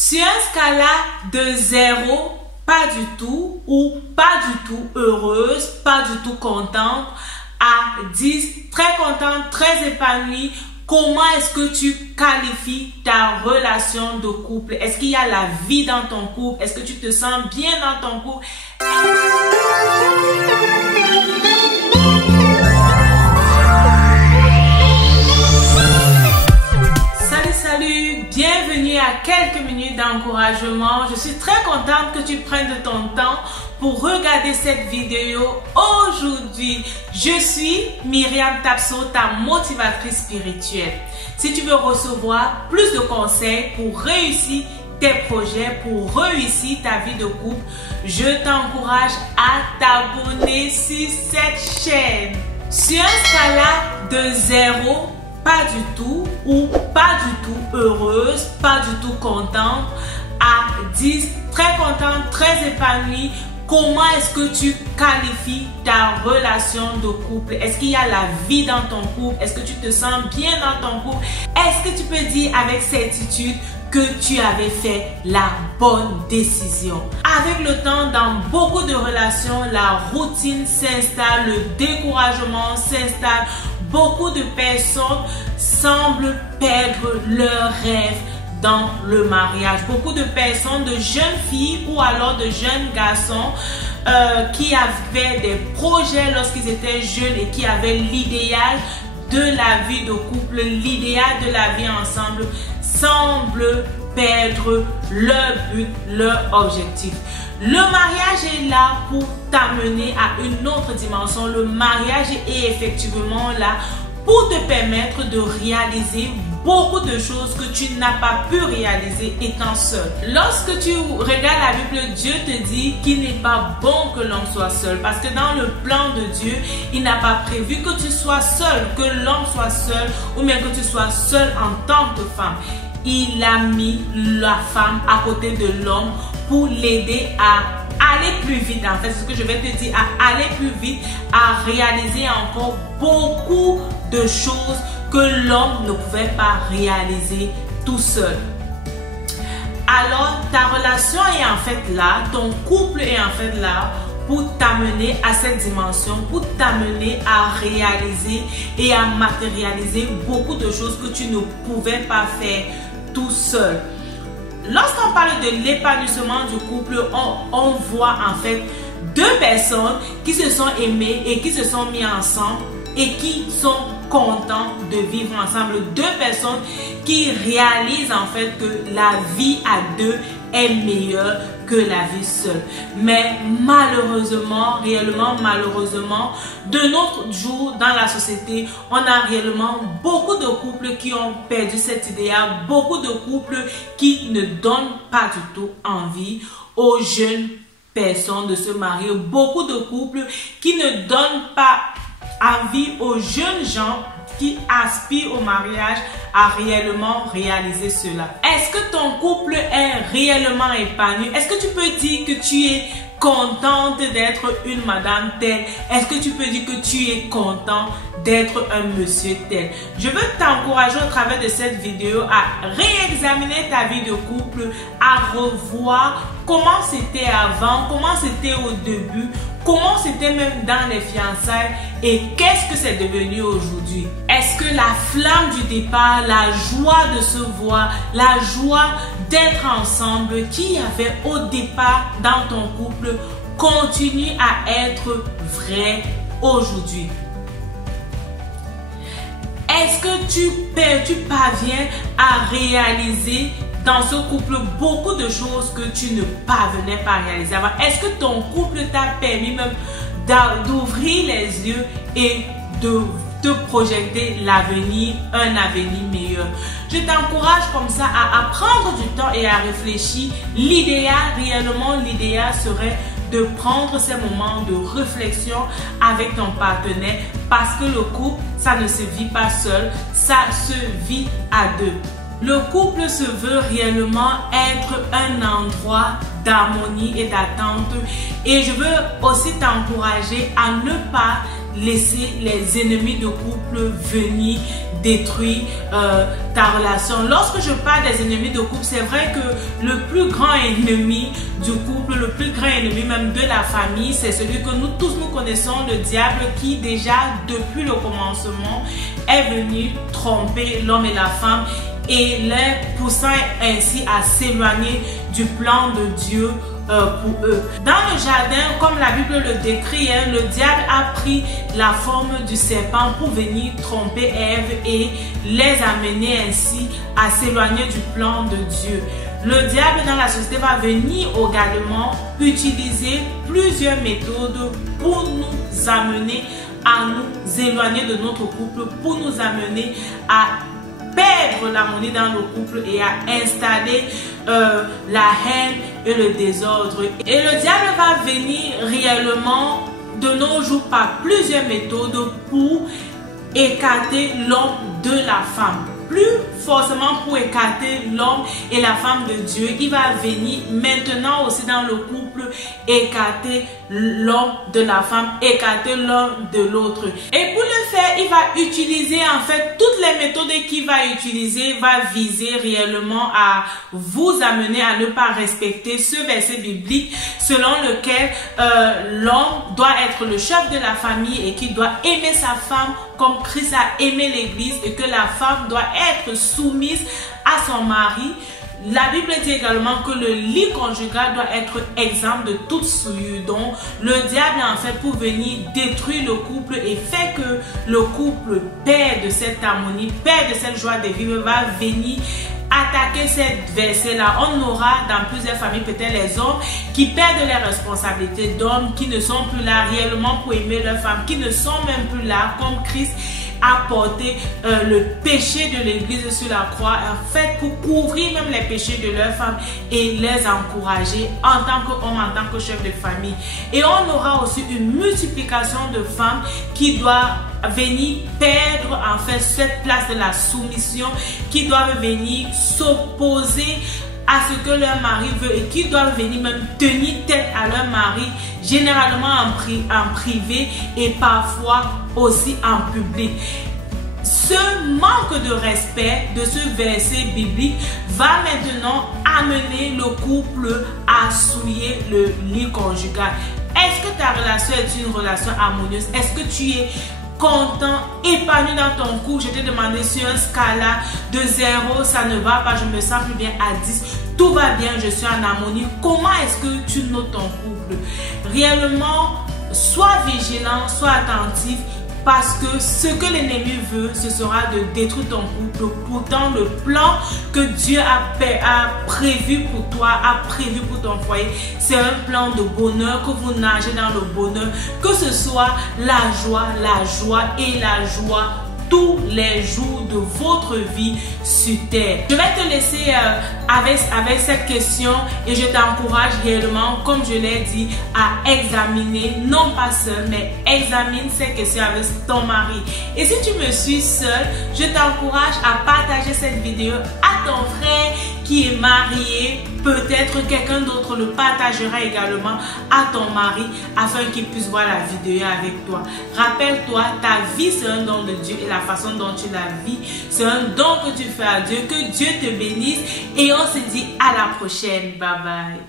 Sur un scala de 0, pas du tout, ou pas du tout heureuse, pas du tout contente, à 10, très contente, très épanouie, comment est-ce que tu qualifies ta relation de couple? Est-ce qu'il y a la vie dans ton couple? Est-ce que tu te sens bien dans ton couple? Salut, bienvenue à quelques minutes d'encouragement. Je suis très contente que tu prennes de ton temps pour regarder cette vidéo aujourd'hui. Je suis Myriam Tapso, ta motivatrice spirituelle. Si tu veux recevoir plus de conseils pour réussir tes projets, pour réussir ta vie de couple, je t'encourage à t'abonner sur cette chaîne. Sur un scala de 0, pas du tout, ou pas du tout heureuse, pas du tout contente, à 10, très contente, très épanouie, comment est-ce que tu qualifies ta relation de couple? Est-ce qu'il y a la vie dans ton couple? Est-ce que tu te sens bien dans ton couple? Est-ce que tu peux dire avec certitude que tu avais fait la bonne décision? Avec le temps, dans beaucoup de relations, la routine s'installe, le découragement s'installe. Beaucoup de personnes semblent perdre leurs rêves dans le mariage. Beaucoup de personnes, de jeunes filles ou alors de jeunes garçons qui avaient des projets lorsqu'ils étaient jeunes et qui avaient l'idéal de la vie de couple, l'idéal de la vie ensemble, semblent perdre leur but, leur objectif. Le mariage est là pour t'amener à une autre dimension. Le mariage est effectivement là pour te permettre de réaliser beaucoup de choses que tu n'as pas pu réaliser étant seul. Lorsque tu regardes la Bible, Dieu te dit qu'il n'est pas bon que l'homme soit seul. Parce que dans le plan de Dieu, il n'a pas prévu que tu sois seul, que l'homme soit seul ou même que tu sois seul en tant que femme. Il a mis la femme à côté de l'homme pour l'aider à aller plus vite. En fait, c'est ce que je vais te dire, à aller plus vite, à réaliser encore beaucoup de choses que l'homme ne pouvait pas réaliser tout seul. Alors, ta relation est en fait là, ton couple est en fait là pour t'amener à cette dimension, pour t'amener à réaliser et à matérialiser beaucoup de choses que tu ne pouvais pas faire tout seul. Lorsqu'on parle de l'épanouissement du couple, on voit en fait deux personnes qui se sont aimées et qui se sont mis ensemble et qui sont contents de vivre ensemble. Deux personnes qui réalisent en fait que la vie à deux est meilleure que la vie seule. Mais malheureusement, réellement malheureusement, de nos jours dans la société, on a réellement beaucoup de couples qui ont perdu cet idéal, beaucoup de couples qui ne donnent pas du tout envie aux jeunes personnes de se marier, beaucoup de couples qui ne donnent pas envie aux jeunes gens qui aspirent au mariage à réellement réaliser cela. Est-ce que ton couple est réellement épanoui? Est-ce que tu peux dire que tu es contente d'être une madame telle? Est-ce que tu peux dire que tu es content d'être un monsieur tel? Je veux t'encourager au travers de cette vidéo à réexaminer ta vie de couple, à revoir comment c'était avant, comment c'était au début, comment c'était même dans les fiançailles et qu'est-ce que c'est devenu aujourd'hui. Est-ce que la flamme du départ, la joie de se voir, la joie d'être ensemble qu'il y avait au départ dans ton couple continue à être vraie aujourd'hui? Est-ce que tu parviens à réaliser dans ce couple beaucoup de choses que tu ne parvenais pas à réaliser avant? Est-ce que ton couple t'a permis même d'ouvrir les yeux et de te projeter l'avenir, un avenir meilleur? Je t'encourage comme ça à prendre du temps et à réfléchir. L'idéal, réellement l'idéal serait de prendre ces moments de réflexion avec ton partenaire parce que le couple, ça ne se vit pas seul, ça se vit à deux. Le couple se veut réellement être un endroit d'harmonie et d'attente. Et je veux aussi t'encourager à ne pas laisser les ennemis de couple venir détruire ta relation. Lorsque je parle des ennemis de couple, c'est vrai que le plus grand ennemi du couple, le plus grand ennemi même de la famille, c'est celui que nous tous nous connaissons, le diable, qui déjà depuis le commencement est venu tromper l'homme et la femme et les poussant ainsi à s'éloigner du plan de Dieu pour eux. Dans le jardin, comme la Bible le décrit, le diable a pris la forme du serpent pour venir tromper Ève et les amener ainsi à s'éloigner du plan de Dieu. Le diable dans la société va venir également utiliser plusieurs méthodes pour nous amener à nous éloigner de notre couple, pour nous amener à perdre l'harmonie dans le couple et à installer la haine et le désordre. Et le diable va venir réellement de nos jours par plusieurs méthodes pour écarter l'homme de la femme. Plus forcément pour écarter l'homme et la femme de Dieu, il va venir maintenant aussi dans le couple écarter l'homme de la femme, écarter l'un de l'autre. Et pour le faire, il va utiliser en fait toutes les méthodes qu'il va utiliser, va viser réellement à vous amener à ne pas respecter ce verset biblique selon lequel l'homme doit être le chef de la famille et qu'il doit aimer sa femme comme Christ a aimé l'église et que la femme doit être soumise à son mari. La Bible dit également que le lit conjugal doit être exempt de toute souillure. Donc, le diable, en fait, pour venir détruire le couple et faire que le couple perd de cette harmonie, perd de cette joie de vivre, va venir attaquer cette verset-là. On aura dans plusieurs familles peut-être les hommes qui perdent les responsabilités d'hommes, qui ne sont plus là réellement pour aimer leur femme, qui ne sont même plus là comme Christ a porté le péché de l'église sur la croix, en fait pour couvrir même les péchés de leurs femmes et les encourager en tant qu'homme, en tant que chef de famille. Et on aura aussi une multiplication de femmes qui doivent venir perdre en fait cette place de la soumission, qui doivent venir s'opposer à ce que leur mari veut et qui doivent venir même tenir tête à leur mari, généralement en privé et parfois aussi en public. Ce manque de respect de ce verset biblique va maintenant amener le couple à souiller le lit conjugal. Est-ce que ta relation est une relation harmonieuse? Est-ce que tu es content, épanoui dans ton couple? Je t'ai demandé sur un scala de 0, ça ne va pas, je me sens plus bien, à 10, tout va bien, je suis en harmonie. Comment est-ce que tu notes ton couple? Réellement, sois vigilant, sois attentif, parce que ce que l'ennemi veut, ce sera de détruire ton couple. Pourtant, le plan que Dieu a prévu pour toi, a prévu pour ton foyer, c'est un plan de bonheur, que vous nagez dans le bonheur, que ce soit la joie et la joie tous les jours de votre vie sur terre. Je vais te laisser avec cette question et je t'encourage réellement, comme je l'ai dit, à examiner, non pas seul, mais examine ces questions avec ton mari. Et si tu me suis seul, je t'encourage à partager cette vidéo à ton frère qui est marié. Peut-être quelqu'un d'autre le partagera également à ton mari afin qu'il puisse voir la vidéo avec toi. Rappelle-toi, ta vie c'est un don de Dieu et la façon dont tu la vis, c'est un don que tu fais à Dieu. Que Dieu te bénisse et on se dit à la prochaine. Bye bye.